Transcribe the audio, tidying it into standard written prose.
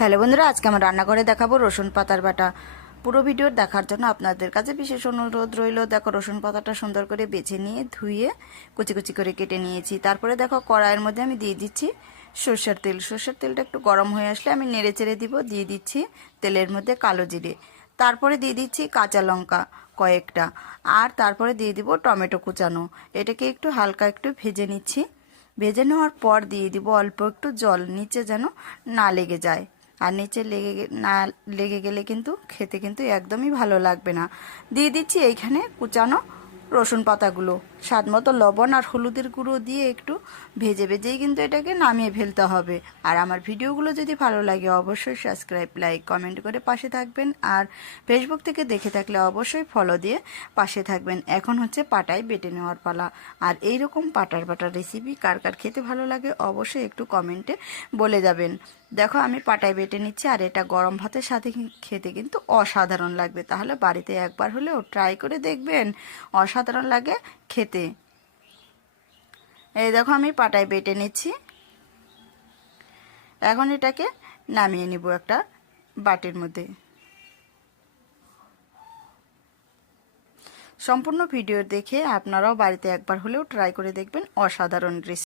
Hello বন্ধুরা, আজকে আমরা রান্না করে দেখাবো রসুন পাতার বাটা। পুরো ভিডিও দেখার জন্য আপনাদের কাছে বিশেষ অনুরোধ রইল। দেখো, রসুন পাতাটা সুন্দর করে বেছে নিয়ে ধুয়ে কুচি কুচি করে কেটে নিয়েছি। তারপরে দেখো, কড়াইয়ের মধ্যে আমি দিয়ে দিচ্ছি সর্ষের তেল। সর্ষের তেলটা একটু গরম হয়ে আসলে আমি নেড়ে চেড়ে দিব। দিয়ে দিচ্ছি তেলের মধ্যে কালো জিরে, তারপরে দিয়ে দিচ্ছি কাঁচা লঙ্কা কয়েকটা, আর তারপরে দিয়ে দিব টমেটো কুচানো। এটাকে একটু হালকা একটু ভেজে নিচ্ছি। ভেজে নেওয়ার পর দিয়ে দিব অল্প একটু জল, নিচে যেন না লেগে যায়। আর নিচে না লেগে গেলে কিন্তু খেতে কিন্তু একদমই ভালো লাগবে না। দিয়ে দিচ্ছি এইখানে কুচানো রসুন পাতাগুলো, স্বাদ মতো লবণ আর হলুদের গুঁড়ো দিয়ে একটু ভেজে ভেজেই কিন্তু এটাকে নামিয়ে ফেলতে হবে। আর আমার ভিডিওগুলো যদি ভালো লাগে অবশ্যই সাবস্ক্রাইব, লাইক, কমেন্ট করে পাশে থাকবেন। আর ফেসবুক থেকে দেখে থাকলে অবশ্যই ফলো দিয়ে পাশে থাকবেন। এখন হচ্ছে পাটায় বেটে নেওয়ার পালা। আর এই রকম পাটার বাটার রেসিপি কার কার খেতে ভালো লাগে অবশ্যই একটু কমেন্টে বলে যাবেন। দেখো, আমি পাটায় বেটে নিচ্ছি। আর এটা গরম ভাতের সাথে খেতে কিন্তু অসাধারণ লাগবে। তাহলে বাড়িতে একবার হলেও ট্রাই করে দেখবেন, অসাধারণ লাগে খেতে। এই দেখো, আমি পাটায় বেটে নিচ্ছি। এখন এটাকে নামিয়ে নিব একটা বাটির মধ্যে। সম্পূর্ণ ভিডিও দেখে আপনারাও বাড়িতে একবার হলেও ট্রাই করে দেখবেন, অসাধারণ রেসিপি।